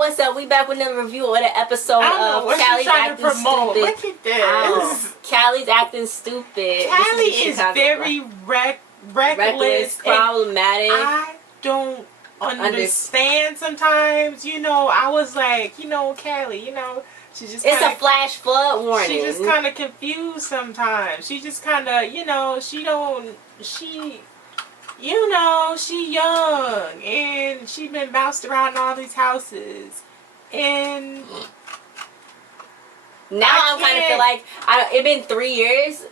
what's up? We back with another review of the episode of Callie's Acting Stupid. Look at this. Callie's Acting Stupid. Callie is very reckless, problematic. I don't understand sometimes. You know, I was like, you know, Callie, you know, she just it's a flash flood warning. She just kind of confused sometimes. She just kind of, you know, she young and she been bounced around all these houses, and now I'm kind of feel like it been 3 years,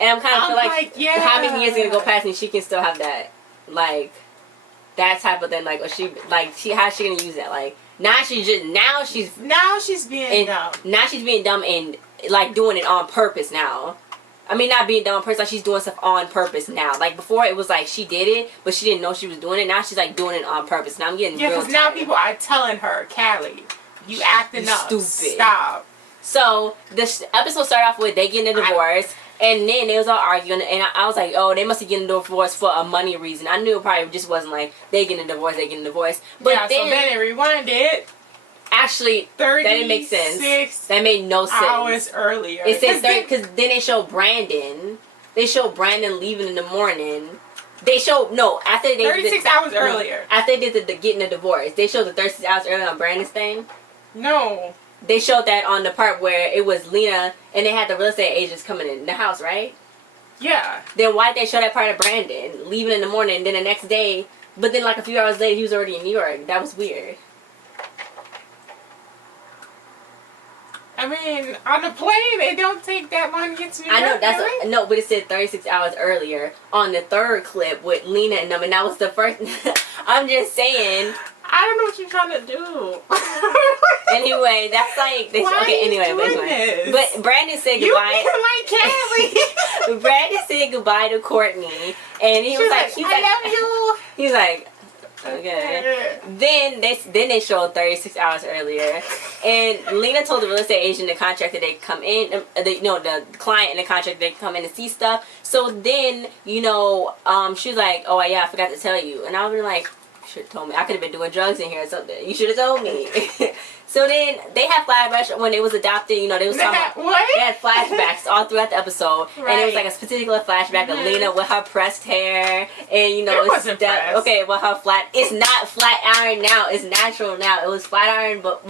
and I'm kind of feel like yeah, how many years gonna go past and she can still have that, like, that type of thing, like, or how's she gonna use that, like, now she's being dumb. Now she's being dumb and like doing it on purpose now. I mean, not being dumb on purpose, like she's doing stuff on purpose now. Like before, it was like she did it, but she didn't know she was doing it. Now she's like doing it on purpose. Now I'm getting real tired. Now people are telling her, Callie, you acting up. Stupid. Stop. So this episode started off with they getting a divorce, and then they was all arguing, and I was like, oh, they must be getting a divorce for a money reason. I knew it probably just wasn't like they getting a divorce, But yeah, then, so then it rewinded. Actually, that didn't make sense. That made no sense. Hours earlier. It says because then they show Brandon. They show Brandon leaving in the morning. They show after they 36 hours earlier. After they did the getting a divorce, they showed the 36 hours earlier on Brandon's thing. No. They showed that on the part where it was Lena and they had the real estate agents coming in the house, right? Yeah. Then why did they show that part of Brandon leaving in the morning? And then the next day, but then like a few hours later, he was already in New York. That was weird. I mean, on the plane, it don't take that long to get to New York. I know, no, but it said 36 hours earlier on the third clip with Lena and them, and that was the first. I'm just saying. I don't know what you're trying to do. Anyway, that's like this. Why okay, anyway. But Brandon said goodbye. You like Callie. Brandon said goodbye to Courtney, and he was like, I love you. He's like, okay. Then they showed 36 hours earlier, and Lena told the real estate agent, the contractor, they come in, the client and the contractor, they come in and see stuff. So then, she was like, oh yeah, I forgot to tell you, and I was like, you should have told me. I could have been doing drugs in here or something. You should have told me. So then they had flashbacks when they was adopted. They was talking about, they had flashbacks all throughout the episode, right. And it was like a particular flashback of Lena with her pressed hair, and it wasn't pressed. Okay, well her flat. It's not flat iron now. It's natural now. It was flat iron, but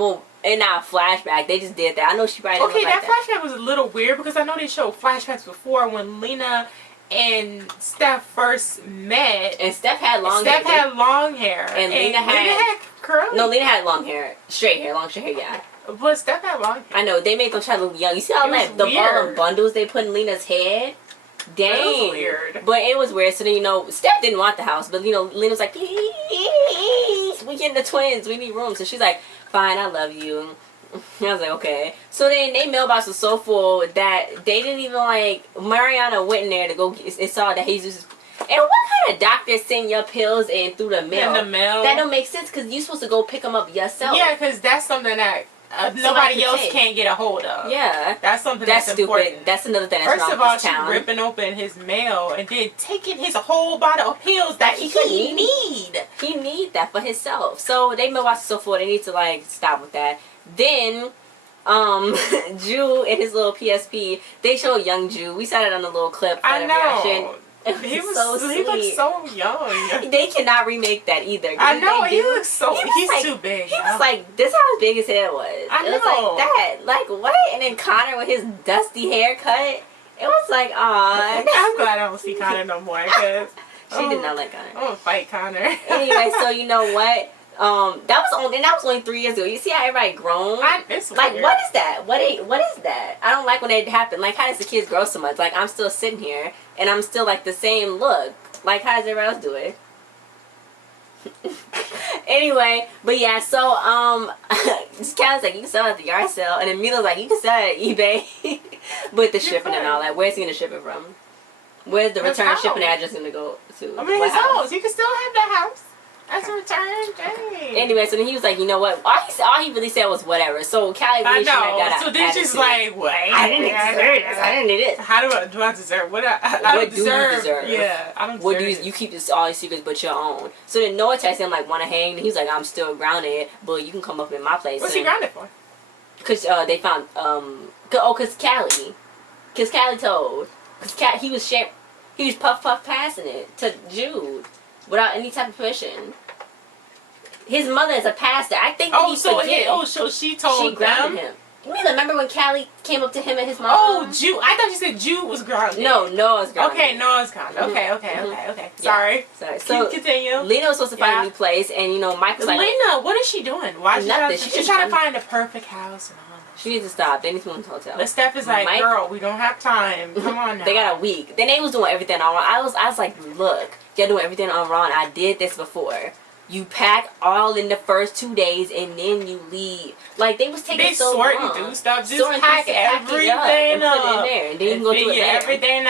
and not a flashback. They just did that. I know she probably didn't look like that flashback was a little weird because I know they showed flashbacks before when Lena and Steph first met. And Steph had long hair. Steph had long hair. And Lena had curly. No, Lena had long hair. Straight hair. Long straight hair, yeah. But Steph had long hair. I know. They made them try to look young. You see all that? All the bundles they put in Lena's head? Dang. It was weird. But it was weird. So then, Steph didn't want the house. But, Lena was like, we getting the twins. We need room. So she's like, fine, I love you. I was like, okay. So then they mailbox was so full that they didn't even Mariana went in there to go and saw that Jesus. And what kind of doctor send your pills in through the mail? In the mail? That don't make sense because you're supposed to go pick them up yourself. Yeah, because that's something that nobody else can't get a hold of. Yeah. That's something that's stupid. Important. That's another thing that's wrong with this town. First of all, she's ripping open his mail and then taking his whole bottle of pills that he need. He need that for himself. So they mailbox so full. They need to stop with that. Then, Jew and his little PSP, they show young Jew. We saw it on the little clip. I know. He was so sweet. He looks so young. They cannot remake that either. I know. He looks so. He's too big. He was like, this how big his head was. I know. It was like that. Like, what? And then Connor with his dusty haircut. It was like, aw. I'm glad I don't see Connor no more because she did not like Connor. I'm gonna fight Connor. Anyway, so you know what? That was only 3 years ago. You see how everybody grown? It's like, weird. what is that? What is that? I don't like when it happen. Like, how does the kids grow so much? Like, I'm still sitting here and I'm still the same look. Like, how does everybody else do it? Anyway, but yeah, so this Callie's like, you can sell it at the yard sale, and then Mila's like, you can sell it at eBay. But the shipping and all that, where's he gonna ship it from? Where's the return shipping address gonna go to? I mean, his house. You can still have that house. That's a return. Dang. Anyway, so then he was like, you know what? All he really said was whatever. So Callie really shouldn't have got So then she's like, what? I didn't deserve this. I didn't do this. How do I deserve? What do you deserve? Yeah, I don't deserve. What do you keep all these secrets but your own? So then Noah texted him like, want to hang? And he's like, I'm still grounded, but you can come up in my place. What's he grounded for? Because they found because Callie told he was puff passing it to Jude without any type of permission. His mother is a pastor. I think so she told grounded him. Mila, remember when Callie came up to him and his mom? Oh, Jude. I thought you said Jude was grounded. No, Noah's grounded. Okay, Noah's grounded. Okay. Sorry. So continue. Lena was supposed to find a new place, and you know Mike was like, Lena, what is she doing? Why is she's trying to find a perfect house and all that. She needs to stop. They need to move to a hotel. But Steph is like, Mike, girl, we don't have time. Come on now. They got a week. Then they was doing everything on Raw. I was like, look, y'all doing everything on Raw. I did this before. You pack all in the first 2 days and then you leave. Like they was taking so long. They sorting through stuff. Just pack everything up. And put it in there, and then you can go do it later. Everything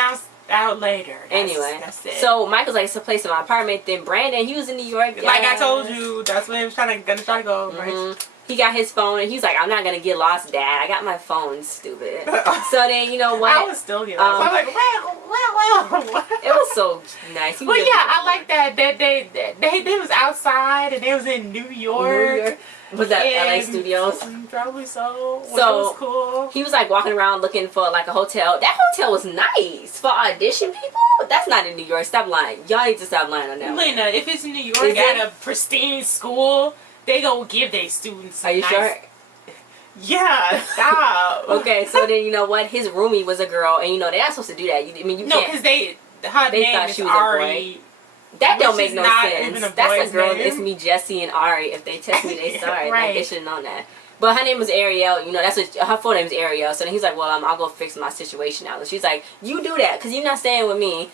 out later. That's it. So Michael's like, it's a place in my apartment. Then Brandon, he was in New York. Like I told you, that's when he was gonna try to go. Right? He got his phone and he's like, I'm not gonna get lost, Dad. I got my phone, stupid. So then you know what? I was still young. I was like, well. It was so nice. Well, yeah, I like that they was outside and they was in New York. Was that LA Studios? Probably so. So that was cool. He was like walking around looking for like a hotel. That hotel was nice for audition people. That's not in New York. Stop lying. Y'all need to stop lying on that. Lena, if it's in New York at a pristine school, they gonna give their students. Are you sure? Yeah, stop. Okay, so then you know what? His roomie was a girl, and you know they're not supposed to do that. You can't. No, because they thought she was Ari. That don't make no sense. That's a girl. Name. It's me, Jesse, and Ari. If they text me, they sorry. Right. Like, they should have known that. But her name was Ariel. You know, that's what her full name is Ariel. So then he's like, well, I'll go fix my situation now. And she's like, you do that because you're not staying with me.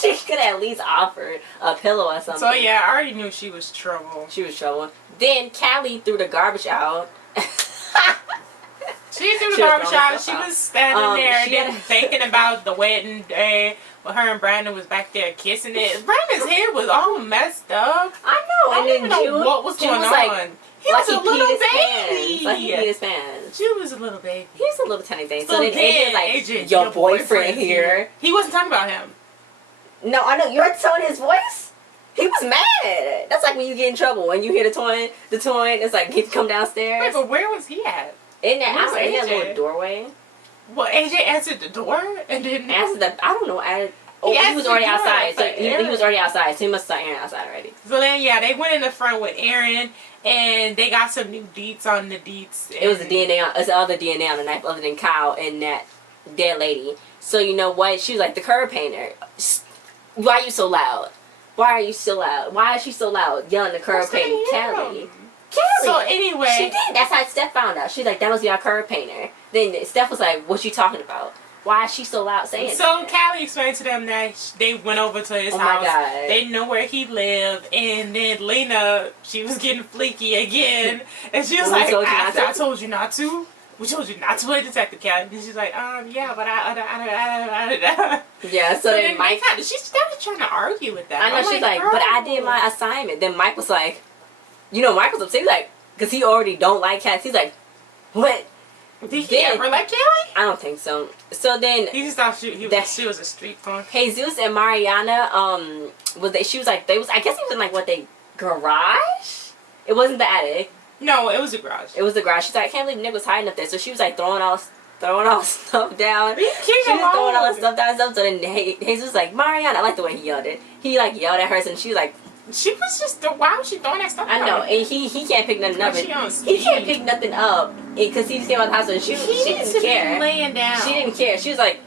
She could have at least offered a pillow or something. So yeah, I already knew she was trouble. She was trouble. Then Callie threw the garbage out. She threw the garbage out. She was standing there thinking about the wedding day. Well, her and Brandon was back there kissing it. Brandon's hair was all messed up. I know. I don't know what was going on. Like, he was a little baby. Like he peed his pants. She was a little baby. He was a little tiny baby. So then AJ's like, AJ, your boyfriend here. He wasn't talking about him. No, I know. You heard the tone in his voice? He was mad. That's like when you get in trouble. When you hear the toy, it's like, he come downstairs. Wait, but where was he at? In that little doorway. Well, AJ answered the door and didn't answer the. I don't know. He was already outside. So he was already outside. So he must have Aaron outside already. So then, yeah, they went in the front with Aaron, and they got some new deets on the deets. It was the DNA. It's the other DNA on the knife, other than Kyle and that dead lady. So you know what? She was like the curb painter. Why are you so loud? Why are you so loud? Why is she so loud? Yelling the curb painter, Kelly. So anyway, she did. That's how Steph found out. She's like, that must be our curb painter. Then Steph was like, what you talking about? Why is she so loud saying so Callie explained to them that they went over to his house. My God. They know where he lived. And then Lena, she was getting fleaky again. And she was like, I told you not to. We told you not to play detective, Callie. And she's like, yeah, but Yeah, so then Mike... She started trying to argue with that. I know, she's like, but I did my assignment. Then Mike was like, you know, Mike was upset. He's like, because he already don't like cats. He's like, what? Did he ever like Callie? I don't think so. So then he just thought she was a street punk. Jesus and Mariana, she was like, I guess he was in like they garage? It wasn't the attic. No, it was the garage. It was the garage. She's like, I can't believe Nick was hiding up there. So she was like throwing all stuff down. She was throwing all the stuff down. So then Jesus was like, Mariana, I like the way he yelled it. He like yelled at her, and she was like, she was just, why was she throwing that stuff I know, and he can't pick nothing up. He can't pick nothing up because he just came out of the hospital. She didn't care. Laying down. She didn't care. She was like,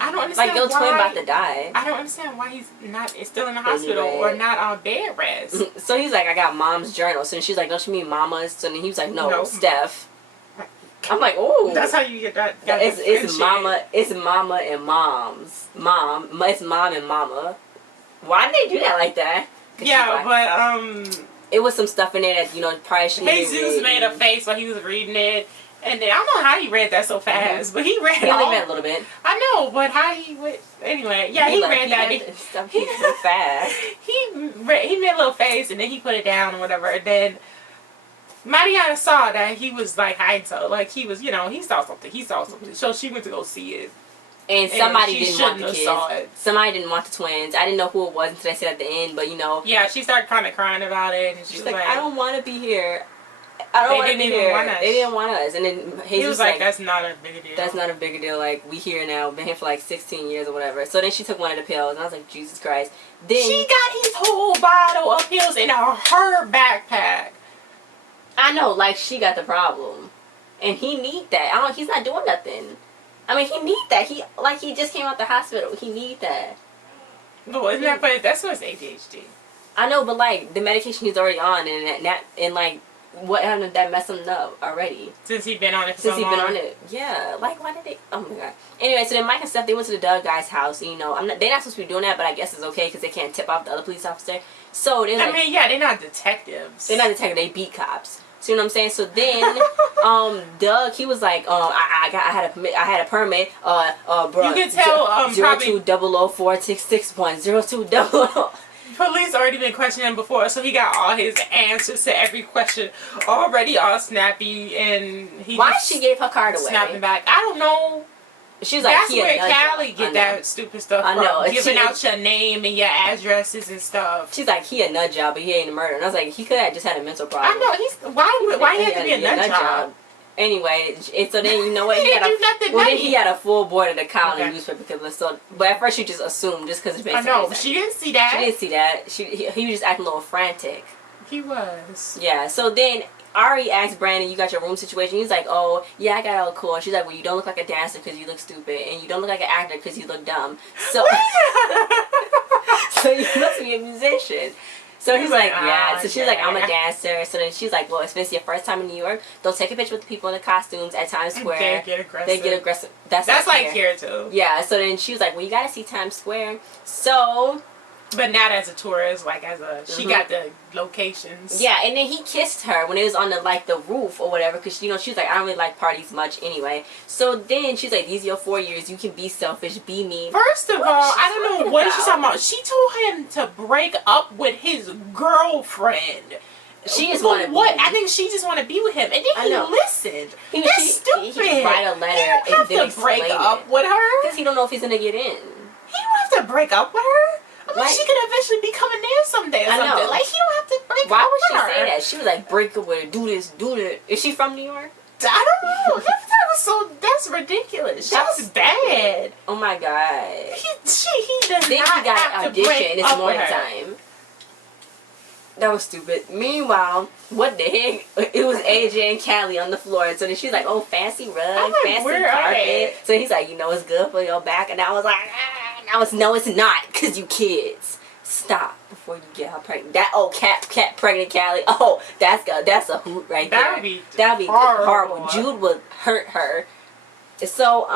I don't understand like your twin about to die. I don't understand why he's still in the hospital or not on bed rest. So he's like, I got mom's journal. So she's like, don't you mean mama's? So then he was like, no, Steph. I'm like, oh. That's how you get that. It's mama. It's mama and mom's. It's mom and mama. Why did they do that like that? Yeah, but it was some stuff in there that probably shouldn't. Jesus made a face while he was reading it, And then I don't know how he read that so fast, but he read He only read a little bit. I know, but how he would... Anyway, yeah, he read that. Stuff so fast. He made a little face, and then he put it down or whatever. And then Mariana saw that he was, like, hiding. So, like, he was, you know, he saw something. So she went to go see it. And somebody didn't want the saw kids. it. Somebody didn't want the twins. I didn't know who it was until they said at the end, but, you know. Yeah, she started kind of crying about it. And she was like, I don't want to be here. I don't want to be here. They didn't want us. And then he was like, that's not a big deal. That's not a big deal. Like, we here now. Been here for like 16 years or whatever. So then she took one of the pills. And I was like, Jesus Christ. Then she got his whole bottle of pills in her backpack. I know. Like, she got the problem. And he need that. He's not doing nothing. I mean, he need that. He just came out the hospital. He need that. No, isn't that funny? That's what's ADHD. I know, but like, the medication he's already on and like, what happened that messed him up already? Since he's been on it for Since so long? Been on it. Yeah. Like, why did they... Oh, my God. Anyway, so then Mike and Steph, they went to the Doug guy's house. You know, they're not supposed to be doing that, but I guess it's okay because they can't tip off the other police officer. So, they're like... I mean, yeah, they're not detectives. They're not detectives. They beat cops. See what I'm saying? So then, Doug, he was like, I had a permit. Bro, you can tell, probably... 020046610200. Police already been questioning him before, so he got all his answers to every question already all snappy, and he Why she gave her card away? Snapping back. I don't know. She was like, that's where Callie get that stupid stuff from. I know. Giving out your name and your addresses and stuff. She's like, he a nut job, but he ain't a murder. And I was like, he could have just had a mental problem. I know. Why he had to be a nut job? Anyway, and so then you know what? Then he had a full board of the Colony newspaper because but at first she just assumed just because it's basically. I know, but she didn't see that. She didn't see that. He was just acting a little frantic. He was. Yeah. So then Ari asked Brandon, "You got your room situation?" He's like, "Oh yeah, I got it all cool." And she's like, "Well, you don't look like a dancer because you look stupid, and you don't look like an actor because you look dumb. So, so you must be a musician." So he's like, yeah. So she's like, I'm a dancer. So then she's like, well, if it's your first time in New York, don't take a picture with the people in the costumes at Times Square. They get aggressive. They get aggressive. That's like here too. Yeah. So then she was like, well, you gotta see Times Square. So. But not as a tourist, like as a, she got the locations. Yeah, and then he kissed her when it was on the roof or whatever, because she was like, I don't really like parties much anyway. So then she's like, these are your 4 years. You can be selfish, be me. First of all, I don't know what she's talking about. She told him to break up with his girlfriend. She just wanted what? I think she just want to be with him, and then he listened. That's stupid. He write a letter and then break up with her because he don't know if he's gonna get in. He don't have to break up with her. I mean, she could eventually be coming there someday or something. Know. Like, he don't have to break up with her. Why would she say that? She was like, break up with her, do this, do that. Is she from New York? I don't know. That's ridiculous. That's bad. Oh my God. He does then not he got have an audition to break this up morning with her. time. That was stupid. Meanwhile, what the heck? It was AJ and Callie on the floor. So then she's like, oh, fancy rug, fancy carpet. So he's like, you know, it's good for your back. And I was like, no, it's not, because you kids. Stop before you get her pregnant. That cat pregnant Callie. Oh, that's a hoot right there. That'd be horrible. Jude would hurt her. So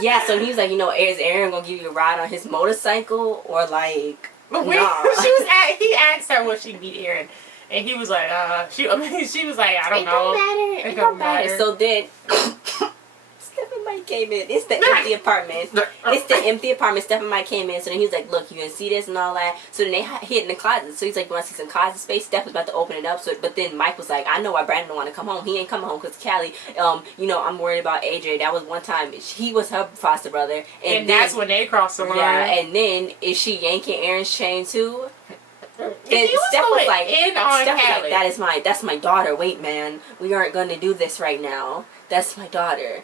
yeah. So he was like, you know, is Aaron gonna give you a ride on his motorcycle or like? But he asked her would she meet Aaron, and he was like, she was like, I don't know. It don't matter. So then. Stephen Mike came in. It's the empty apartment. Stephen Mike came in. So then he was like, look, you gonna see this and all that. So then they hid in the closet. So he's like, you want to see some closet space? Steph was about to open it up. So, but then Mike was like, I know why Brandon don't want to come home. He ain't coming home because Callie, you know, I'm worried about AJ. That was one time. He was her foster brother. And then, that's when they crossed the line. Yeah, and then is she yanking Aaron's chain too? Then Steph was like, that's my daughter. Wait, man, we aren't going to do this right now. That's my daughter.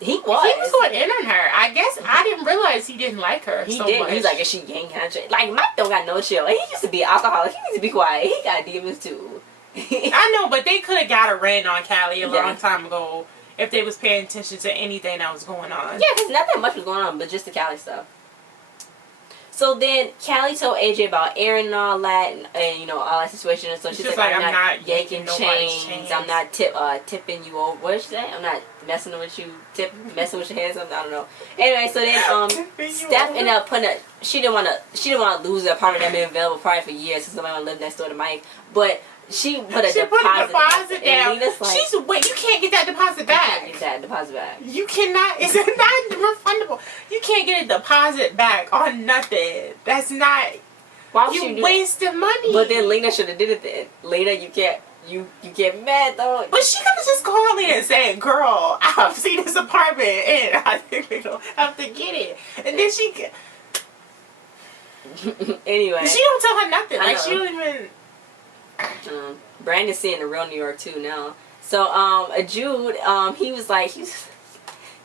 He was going in on her. I guess I didn't realize he didn't like her. He didn't. He was like, is she yanking her chain? Like, Mike don't got no chill. He used to be an alcoholic. He needs to be quiet. He got demons too. I know, but they could have got a rein on Callie a long time ago if they was paying attention to anything that was going on. Yeah, because not that much was going on, but just the Callie stuff. So then Callie told AJ about Aaron and all that, and you know, all that situation. So she's like, I'm not yanking chains. I'm not tipping you over. What did she say? I'm not messing with you, messing with your hands. I don't know. Anyway, so then Steph ended up putting she didn't want to lose the apartment that had been available probably for years because nobody want to live next door to Mike. But She put a deposit down. And Lena's like, wait, you can't get that deposit back. You can't get that deposit back. You cannot. It's not refundable. You can't get a deposit back on nothing. That's not. Why would you wasting money? But then Lena should have did it then. Lena, you can't get mad though. But she could have just called Lena and said, "Girl, I've seen this apartment and I think we don't have to get it." And then she anyway. She don't tell her nothing. Like she don't even. Brandon's seeing the real New York too now. So Jude, he was like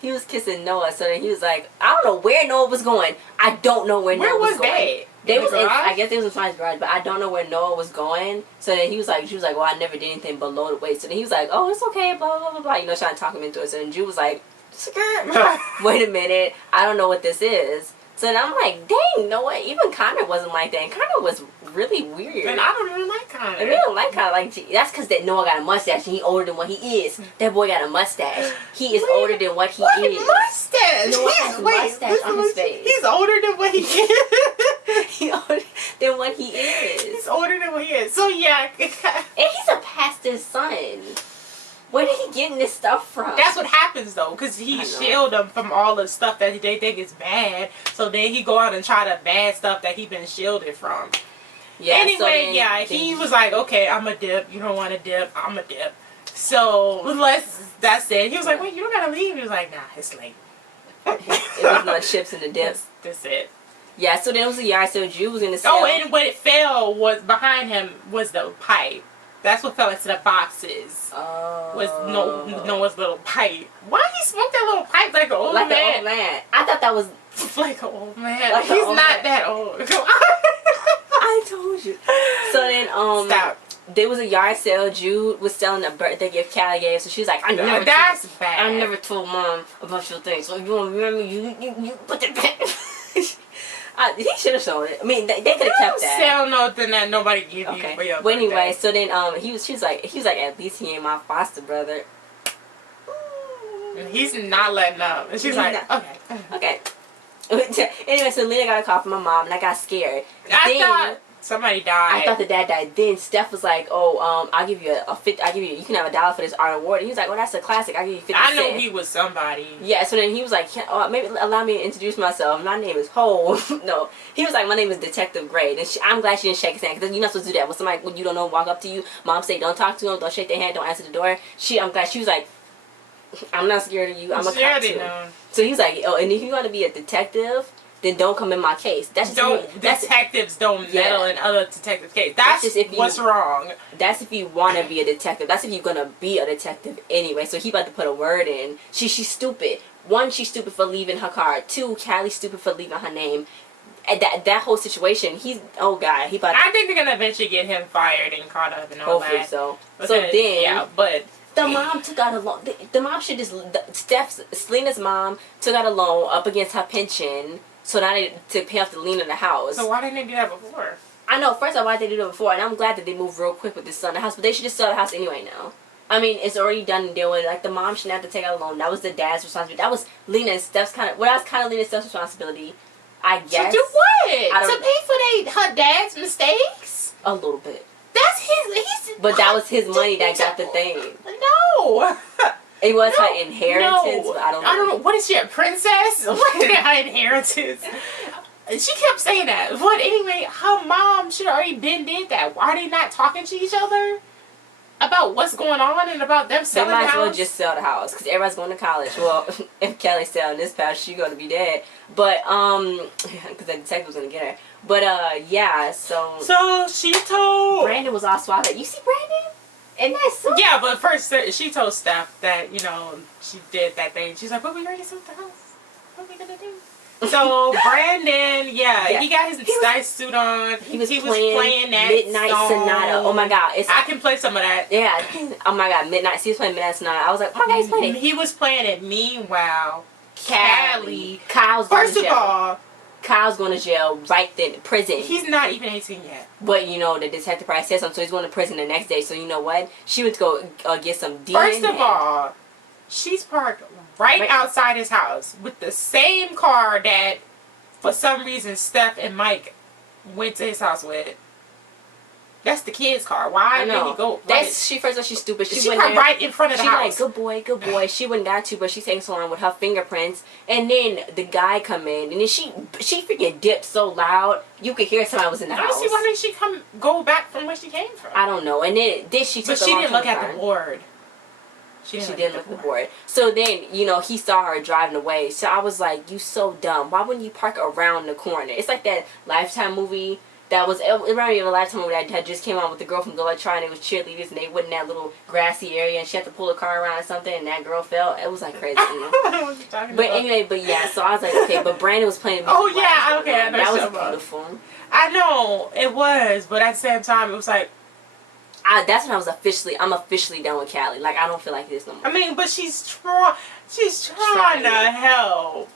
he was kissing Noah. So then he was like, I don't know where Noah was going. I don't know where Noah was going. They was in, I guess they was in somebody's garage, but I don't know where Noah was going. So then she was like, well, I never did anything below the waist. So then he was like, oh, it's okay, blah blah blah blah. You know, trying to talk him into it. So then Jude was like, wait a minute, I don't know what this is. So then I'm like, dang, Noah, even Connor wasn't like that. And Connor was really weird. And I don't even like Connor. I mean, I don't like Connor. Like, that's because that Noah got a mustache and he older than what he is. That boy got a mustache. He is older than what he is. Mustache? Noah has a mustache on his face. He's older than what he is. He's older than what he is. He's older than what he is. So, yeah. And he's a pastor's son. Where did he get this stuff from? That's what happens though, because he shielded them from all the stuff that they think is bad. So then he go out and try the bad stuff that he been shielded from. Yeah. Anyway, so he was like, okay, I'm a dip. You don't want to dip. I'm a dip. So that's it. He was like, wait, you don't gotta leave. He was like, nah, it's late. It was no chips in the dip. That's it. Yeah. So then it was a yard sale. Jude was in the sale. Oh, and what it fell was behind him was the pipe. That's what fell into the boxes. Oh. Was Noah's little pipe. Why he smoked that little pipe like an old man? Like an old man. I thought that was like an old man. Like he's not that old. I told you. So then Stop. There was a yard sale. Jude was selling a birthday gift Callie gave, so she was like, I never told Mom about your thing. So if you want to remember, you put it back. He should have sold it. I mean, they could have kept that. Sell nothing that nobody give you for your But anyway, so then he was like, at least he ain't my foster brother. And he's not letting up. And she's like, okay. Anyway, so Lena got a call from my mom, and I got scared. I thought somebody died. I thought the dad died. Then Steph was like, "Oh, I'll give you you can have $1 for this art award." And he was like, "Well, that's a classic. I'll give you 50 cents." I know he was somebody. Yeah. So then he was like, "Maybe allow me to introduce myself. My name is Ho." No, he was like, "My name is Detective Gray." And I'm glad she didn't shake his hand because you're not supposed to do that. When somebody you don't know walk up to you, mom say, "Don't talk to them. Don't shake their hand. Don't answer the door." I'm glad she was like, "I'm not scared of you. I'm a cop too." So he's like, "Oh, and if you want to be a detective, then don't come in my case." Detectives don't meddle in other detective cases. That's just what's wrong. That's if you want to be a detective. That's if you're gonna be a detective anyway. So he about to put a word in. She's stupid. One, she's stupid for leaving her card. Two, Callie's stupid for leaving her name. And that whole situation, I think they're gonna eventually get him fired and caught up and all that. Hopefully so. Because, so then, but the mom took out a loan. The mom should just Selena's mom took out a loan up against her pension. So now to pay off the lien on the house. So why didn't they do that before? I know. First of all, why did they do that before? And I'm glad that they moved real quick with this son in the house. But they should just sell the house anyway now. I mean, it's already done and deal with. Like, the mom shouldn't have to take out a loan. That was the dad's responsibility. That was Lena and Steph's that was kind of Lena and Steph's responsibility, I guess. To do what? To pay for her dad's mistakes? A little bit. That's his... But that was his money that got the thing. No. It was her inheritance, but I don't know. What is she, a princess? What is her inheritance? She kept saying that. But anyway, her mom should have already did that. Why are they not talking to each other about what's going on and about them selling the house? They might as well just sell the house because everybody's going to college. Well, if Kelly's selling this house, she's going to be dead. But, because the detective was going to get her. But, yeah, so she told... Brandon was all swallowed. You see Brandon? And that's so... Yeah, but first she told Steph that, she did that thing. She's like, but we already sold the house. What are we going to do? So, Brandon, he got his nice suit on. He was playing that Midnight song. Sonata. Oh, my God. I can play some of that. Yeah. Oh, my God. He was playing Midnight Sonata. I was like, oh, my God, he's playing it. He was playing it. Meanwhile, Kyle's Kyle's going to jail right then, prison. He's not even 18 yet. But, the detective probably said something, so he's going to prison the next day. So, you know what? She would go get some DNA. First of all, she's parked right outside his house with the same car that, for some reason, Steph and Mike went to his house with. That's the kid's car. Why did he go? She first of all, she's stupid. She went right in front of the house. She's like, good boy. She wouldn't got to, but she's taking so long with her fingerprints. And then the guy come in, and then she freaking dipped so loud you could hear somebody was in the house. See, why didn't she go back from where she came from? I don't know. And then she took. But she didn't look at the board. She didn't look at the board. So then, he saw her driving away. So I was like, you so dumb. Why wouldn't you park around the corner? It's like that Lifetime movie. It reminded me of a Lifetime movie that had just came out with the girl from Go Like Try, and it was cheerleaders, and they went in that little grassy area, and she had to pull a car around or something, and that girl fell. It was like crazy. But anyway, so I was like, okay, but Brandon was playing music. Oh yeah, okay, that was beautiful. I know it was, but at the same time, it was like. That's when I'm officially done with Callie. Like, I don't feel like this no more. I mean, but she's trying to help,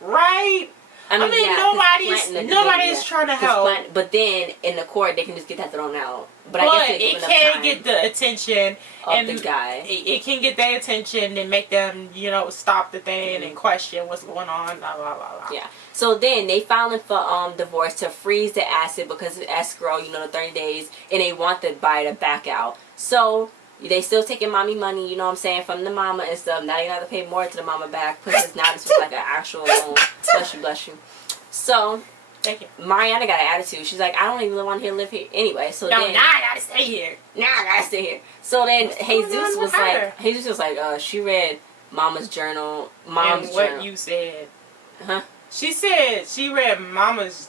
right? I mean, nobody's trying to help. But then in the court, they can just get that thrown out. But I guess it can get the attention of the guy. It can get their attention and make them, stop the thing and question what's going on. Blah blah blah blah. Yeah. So then they filing for divorce to freeze the asset because it's escrow, the 30 days, and they want the buyer to back out. So they still taking mommy money, from the mama and stuff. Now you have to pay more to the mama back because now this was like an actual loan. Bless you. So thank you. Mariana got an attitude. She's like, I don't even want to live here anyway. So now I gotta stay here. So then Jesus was like, she read Mama's journal. What you said. Huh? She said she read Mama's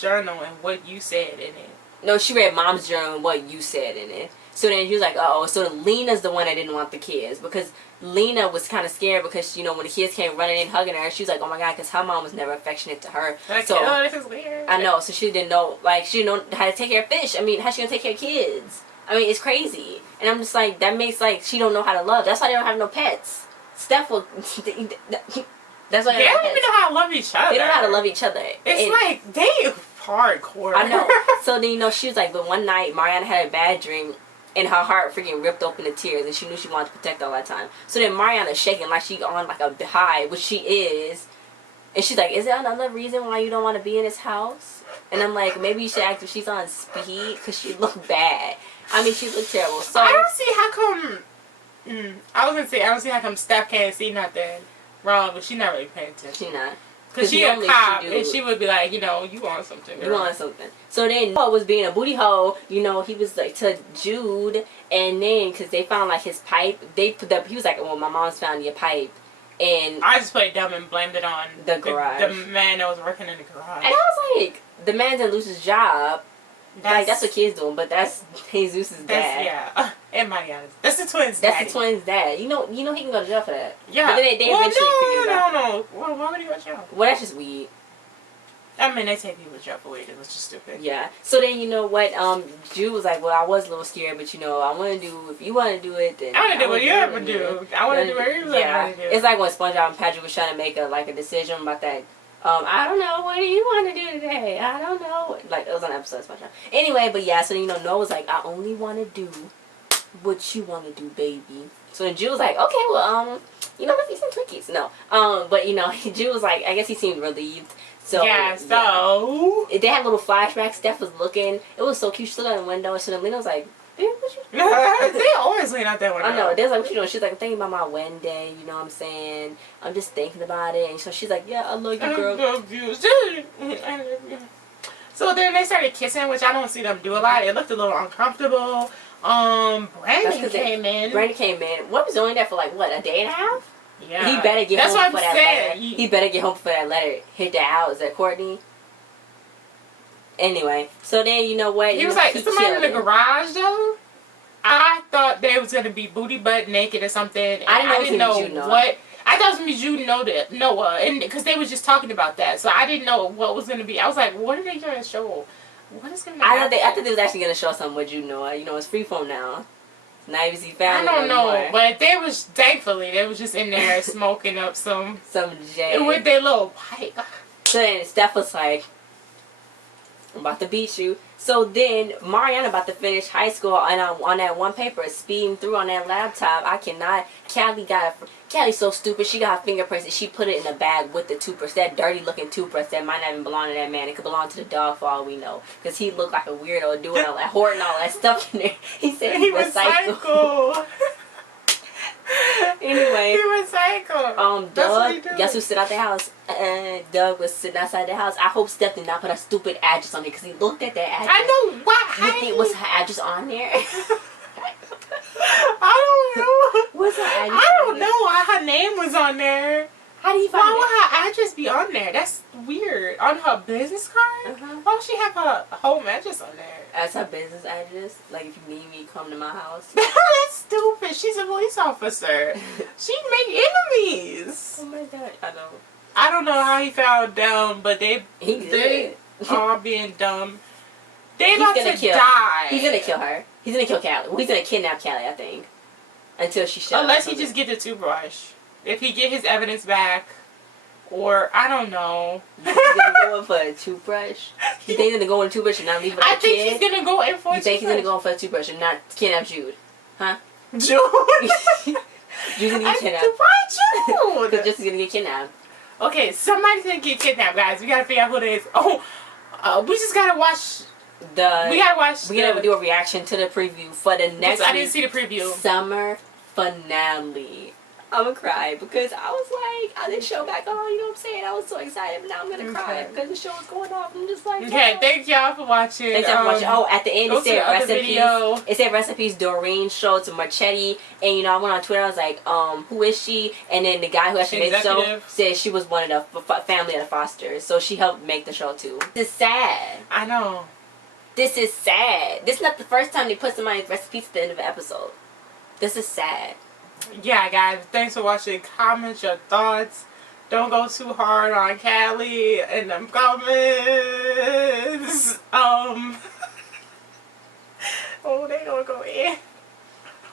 journal and what you said in it. No, she read Mom's journal and what you said in it. So then he was like, so Lena's the one that didn't want the kids. Because Lena was kind of scared because, when the kids came running in, hugging her, she was like, oh my God, because her mom was never affectionate to her. This is weird. I know, so she didn't know, she didn't know how to take care of fish. I mean, how's she going to take care of kids? I mean, it's crazy. And I'm just like, that makes, she don't know how to love. That's why they don't have no pets. Steph will... That's why they don't even know how to love each other. They don't know how to love each other. It's they hardcore. I know. So then, she was like, but one night, Mariana had a bad dream, and her heart freaking ripped open to tears, and she knew she wanted to protect all that time. So then Mariana's shaking like she on like a high, which she is. And she's like, is there another reason why you don't want to be in this house? And I'm like, maybe you should act if she's on speed, because she looked bad. I mean, she looked terrible. So I don't see how come... I was going to say, I don't see how come Steph can't see nothing wrong, but she's not really paying attention. She's not. Because she's a cop, and she would be like, you want something. Girl. You want something. So then, Paul was being a booty hole, he was like to Jude, and then, because they found like his pipe, he was like, well, my mom's found your pipe, and... I just played dumb and blamed it on the garage. The man that was working in the garage. And I was like, the man didn't lose his job. That's what kids doing, but that's Jesus' dad. Yeah, and Mariana's. That's the twins' dad. That's the twins' dad. You know he can go to jail for that. Yeah. But then they eventually figured it out. No. Well, why would he go to jail? Well, that's just weed. I mean, they take people to jail for weed. It was just stupid. Yeah. So then, you know what? Jude was like, well, I was a little scared, but, I want to do, if you want to do it, then... I want to do what you ever do. I want to do what you ever do. It's like when SpongeBob and Patrick was trying to make a decision about that. I don't know. What do you want to do today? I don't know. Like, it was on an episode of SpongeBob. Anyway, but yeah, so, Noah was like, I only want to do what you want to do, baby. So then Jude was like, okay, well, let's eat some Twinkies. No. But, Jude was like, I guess he seemed relieved. So, so... They had little flashbacks. Steph was looking. It was so cute. She looked out the window, and so then Lena was like, babe, what you doing? They always lean out that window. I know. They was like, what you doing? She's like, I'm thinking about my wedding day, you know what I'm saying? I'm just thinking about it. And so she's like, yeah, I love you, girl. I love you. So then they started kissing, which I don't see them do a lot. It looked a little uncomfortable. Brandon came in. What was only there for a day and a half? Yeah. He better get home for that letter. He better get home for that letter. Hit that out. Is that Courtney? Anyway, so then you know what? He was like, somebody in the garage though? I thought they was gonna be booty butt naked or something. I didn't know what. I thought it was gonna be Jude Noah, and because they was just talking about that, so I didn't know what was gonna be. I was like, what are they gonna show? What is gonna happen? I thought they was actually gonna show something with Jude Noah. It's Freeform now. Not even family. I don't know, but thankfully they was just in there smoking up some J with their little pipe. So then Steph was like, I'm about to beat you. So then Mariana about to finish high school, and on that one paper speeding through on that laptop. I cannot. Callie's so stupid. She got her fingerprints and she put it in a bag with the toothbrush. That dirty looking toothbrush that might not even belong to that man. It could belong to the dog for all we know. Because he looked like a weirdo doing all that, hoarding all that stuff in there. He said he was psycho. Anyway, he was psycho. Doug, guess who sit out the house? Doug was sitting outside the house. I hope Steph did not put a stupid address on there because he looked at that address. I know what. You think was her address on there? I don't know. What's her address? I don't know why her name was on there. How do you find Why would her address be on there? That's weird. On her business card? Why would she have her home address on there? As her business address? Like if you need me, come to my house. That's stupid. She's a police officer. She'd make enemies. Oh my god, I don't know how he found dumb, but they all being dumb. He's about to die. He's gonna kill her. He's gonna kill Callie. Well, he's gonna kidnap Callie, I think. Until she shuts up. Unless he just get the toothbrush. If he get his evidence back. Or, I don't know. You think he's gonna go in for a toothbrush? You think he's gonna go in a toothbrush and not leave it I think he's gonna go in for a toothbrush. You think he's gonna go in for a toothbrush and not kidnap Jude? Huh? Jude? Jude's gonna get kidnapped. Why Jude? Because Justice's gonna get kidnapped. Okay, somebody's gonna get kidnapped, guys. We gotta figure out who it is. Oh, we just gotta watch. We gotta do a reaction to the preview for the next. I didn't see the preview. Summer finale. I'm gonna cry because I was like, this show back on. You know what I'm saying? I was so excited, but now I'm gonna cry because the show is going off. I'm just like, okay. Thank y'all for watching. Thanks y'all for watching. Oh, at the end it said recipes. It said recipes. Doreen showed to Marchetti, and you know I went on Twitter. I was like, who is she? And then the guy who actually made the show said she was one of the family of the Fosters, so she helped make the show too. This is sad. I know. This is sad. This is not the first time they put somebody's recipes at the end of an episode. This is sad. Yeah, guys. Thanks for watching. Comment your thoughts. Don't go too hard on Callie in them comments. Oh, they gonna go in.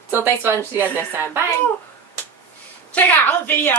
So thanks for watching. See you guys next time. Bye. Check out our video.